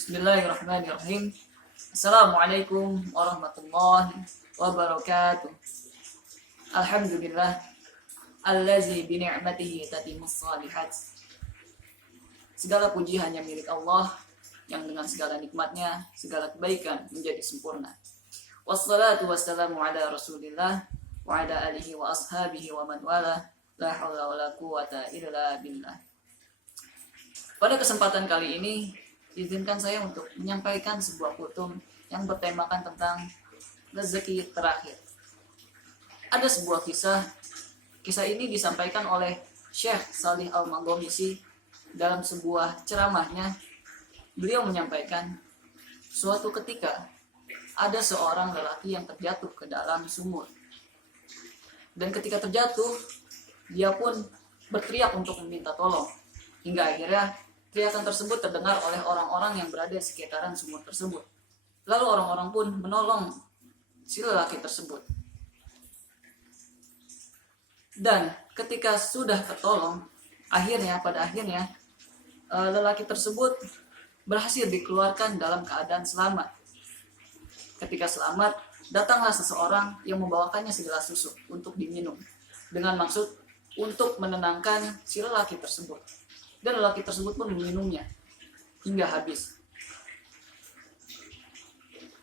Bismillahirrahmanirrahim. Assalamualaikum warahmatullahi wabarakatuh. Alhamdulillah allazi bi ni'matihi tatimmus shalihat. Segala puji hanya milik Allah yang dengan segala nikmatnya segala kebaikan menjadi sempurna. Wassalatu wassalamu ala Rasulillah wa ala alihi wa ashabihi wa man wala. La haula wala quwata illa billah. Pada kesempatan kali ini izinkan saya untuk menyampaikan sebuah kutum yang bertemakan tentang rezeki terakhir. Ada sebuah kisah ini disampaikan oleh Syekh Salih Al-Maghamisi dalam sebuah ceramahnya. Beliau menyampaikan, suatu ketika ada seorang lelaki yang terjatuh ke dalam sumur. Dan ketika terjatuh, dia pun berteriak untuk meminta tolong. Hingga akhirnya teriakan tersebut terdengar oleh orang-orang yang berada di sekitaran sumur tersebut. Lalu orang-orang pun menolong si lelaki tersebut. Dan ketika sudah tertolong, pada akhirnya lelaki tersebut berhasil dikeluarkan dalam keadaan selamat. Ketika selamat, datanglah seseorang yang membawakannya segelas susu untuk diminum, dengan maksud untuk menenangkan si lelaki tersebut. Dan lelaki tersebut pun meminumnya hingga habis.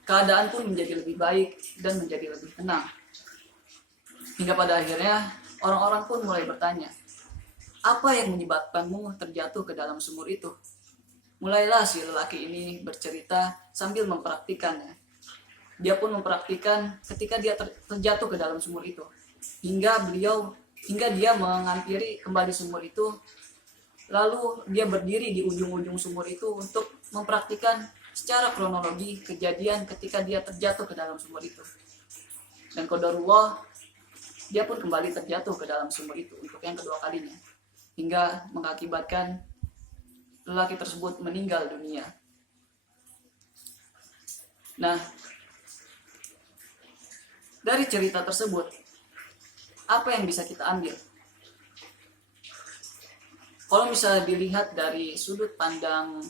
Keadaan pun menjadi lebih baik dan menjadi lebih tenang. Hingga pada akhirnya orang-orang pun mulai bertanya, apa yang menyebabkanmu terjatuh ke dalam sumur itu? Mulailah si lelaki ini bercerita sambil mempraktikannya. Dia pun mempraktikan ketika dia terjatuh ke dalam sumur itu, hingga dia menghampiri kembali sumur itu. Lalu dia berdiri di ujung-ujung sumur itu untuk mempraktikkan secara kronologi kejadian ketika dia terjatuh ke dalam sumur itu. Dan qadarullah, dia pun kembali terjatuh ke dalam sumur itu untuk yang kedua kalinya, hingga mengakibatkan lelaki tersebut meninggal dunia. Nah, dari cerita tersebut, apa yang bisa kita ambil? Kalau misalnya dilihat dari sudut pandang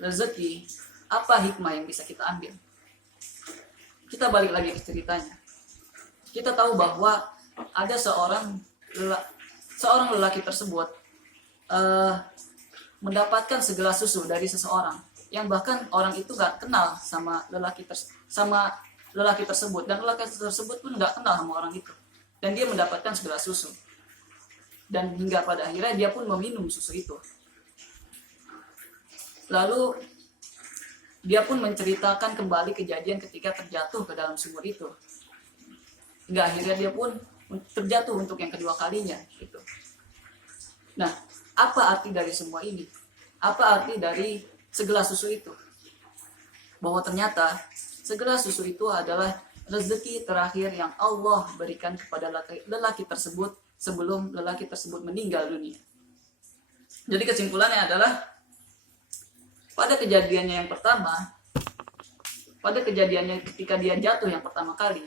rezeki, apa hikmah yang bisa kita ambil? Kita balik lagi ke ceritanya. Kita tahu bahwa ada seorang lelaki tersebut mendapatkan segelas susu dari seseorang yang bahkan orang itu gak kenal sama lelaki tersebut, dan lelaki tersebut pun gak kenal sama orang itu, dan dia mendapatkan segelas susu. Dan hingga pada akhirnya dia pun meminum susu itu. Lalu dia pun menceritakan kembali kejadian ketika terjatuh ke dalam sumur itu. Hingga akhirnya dia pun terjatuh untuk yang kedua kalinya gitu. Nah, apa arti dari semua ini? Apa arti dari segelas susu itu? Bahwa ternyata segelas susu itu adalah rezeki terakhir yang Allah berikan kepada lelaki tersebut sebelum lelaki tersebut meninggal dunia. Jadi kesimpulannya adalah pada kejadiannya ketika dia jatuh yang pertama kali,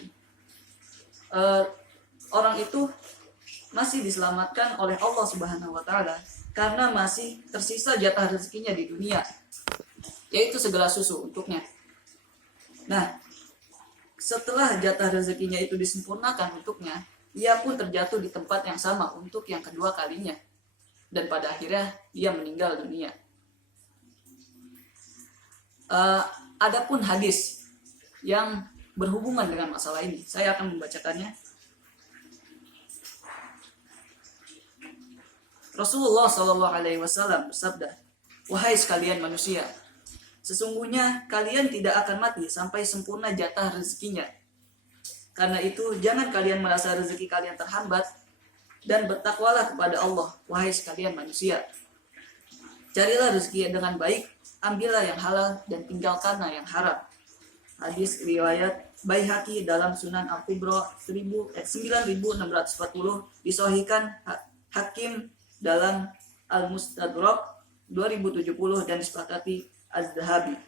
orang itu masih diselamatkan oleh Allah Subhanahu wa Ta'ala karena masih tersisa jatah rezekinya di dunia, yaitu segelas susu untuknya. Nah, setelah jatah rezekinya itu disempurnakan untuknya, ia pun terjatuh di tempat yang sama untuk yang kedua kalinya. Dan pada akhirnya dia meninggal dunia. Adapun hadis yang berhubungan dengan masalah ini, saya akan membacakannya. Rasulullah SAW bersabda, wahai sekalian manusia, sesungguhnya kalian tidak akan mati sampai sempurna jatah rezekinya. Karena itu jangan kalian merasa rezeki kalian terhambat, dan bertakwalah kepada Allah, wahai sekalian manusia. Carilah rezeki dengan baik, ambillah yang halal dan tinggalkanlah yang haram. Hadis riwayat Baihaqi dalam Sunan Al-Kubra 9640, disahihkan Hakim dalam Al-Mustadrak 2070 dan disepakati Az-Zahabi.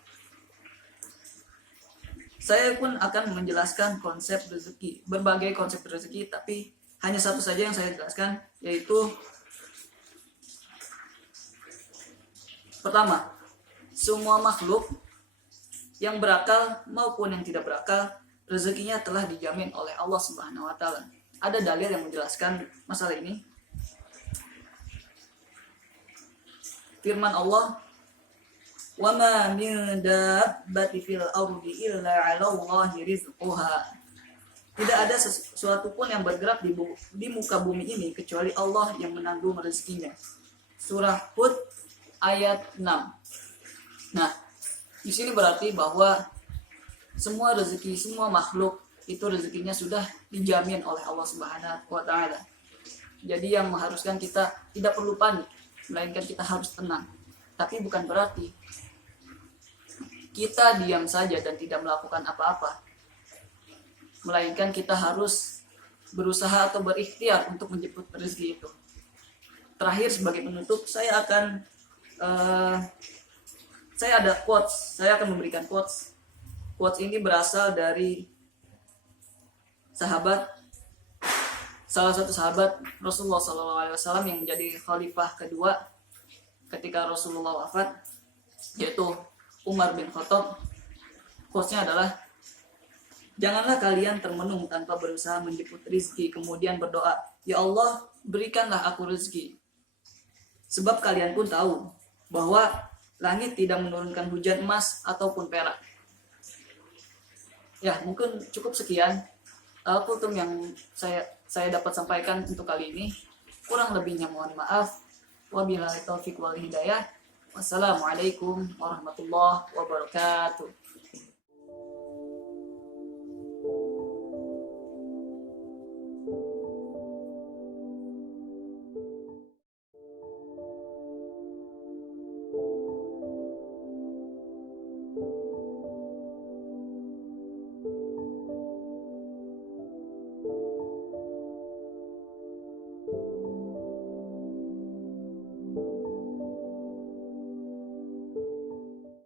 Saya pun akan menjelaskan konsep rezeki, berbagai konsep rezeki, tapi hanya satu saja yang saya jelaskan, yaitu pertama, semua makhluk yang berakal maupun yang tidak berakal, rezekinya telah dijamin oleh Allah Subhanahu wa taala. Ada dalil yang menjelaskan masalah ini. Firman Allah, "Wa ma min dabbati fil ardi illa 'ala Allahi rizquha." Tidak ada sesuatu pun yang bergerak di muka bumi ini kecuali Allah yang menanggung rezekinya. Surah Hud ayat 6. Nah, di sini berarti bahwa semua rezeki, semua makhluk itu rezekinya sudah dijamin oleh Allah Subhanahu wa taala. Jadi yang mengharuskan kita tidak perlu panik, melainkan kita harus tenang. Tapi bukan berarti kita diam saja dan tidak melakukan apa-apa, melainkan kita harus berusaha atau berikhtiar untuk menjemput rezeki itu. Terakhir sebagai penutup, saya ada quotes. Saya akan memberikan quotes. Quotes ini berasal dari salah satu sahabat Rasulullah SAW yang menjadi khalifah kedua ketika Rasulullah wafat, yaitu Umar bin Khattab. Quotesnya adalah, "Janganlah kalian termenung tanpa berusaha menjemput rezeki, kemudian berdoa, 'Ya Allah, berikanlah aku rezeki.' Sebab kalian pun tahu bahwa langit tidak menurunkan hujan emas ataupun perak." Ya, mungkin cukup sekian kultum yang saya dapat sampaikan untuk kali ini. Kurang lebihnya mohon maaf. Wabillahi taufiq wal hidayah. Wassalamualaikum warahmatullahi wabarakatuh.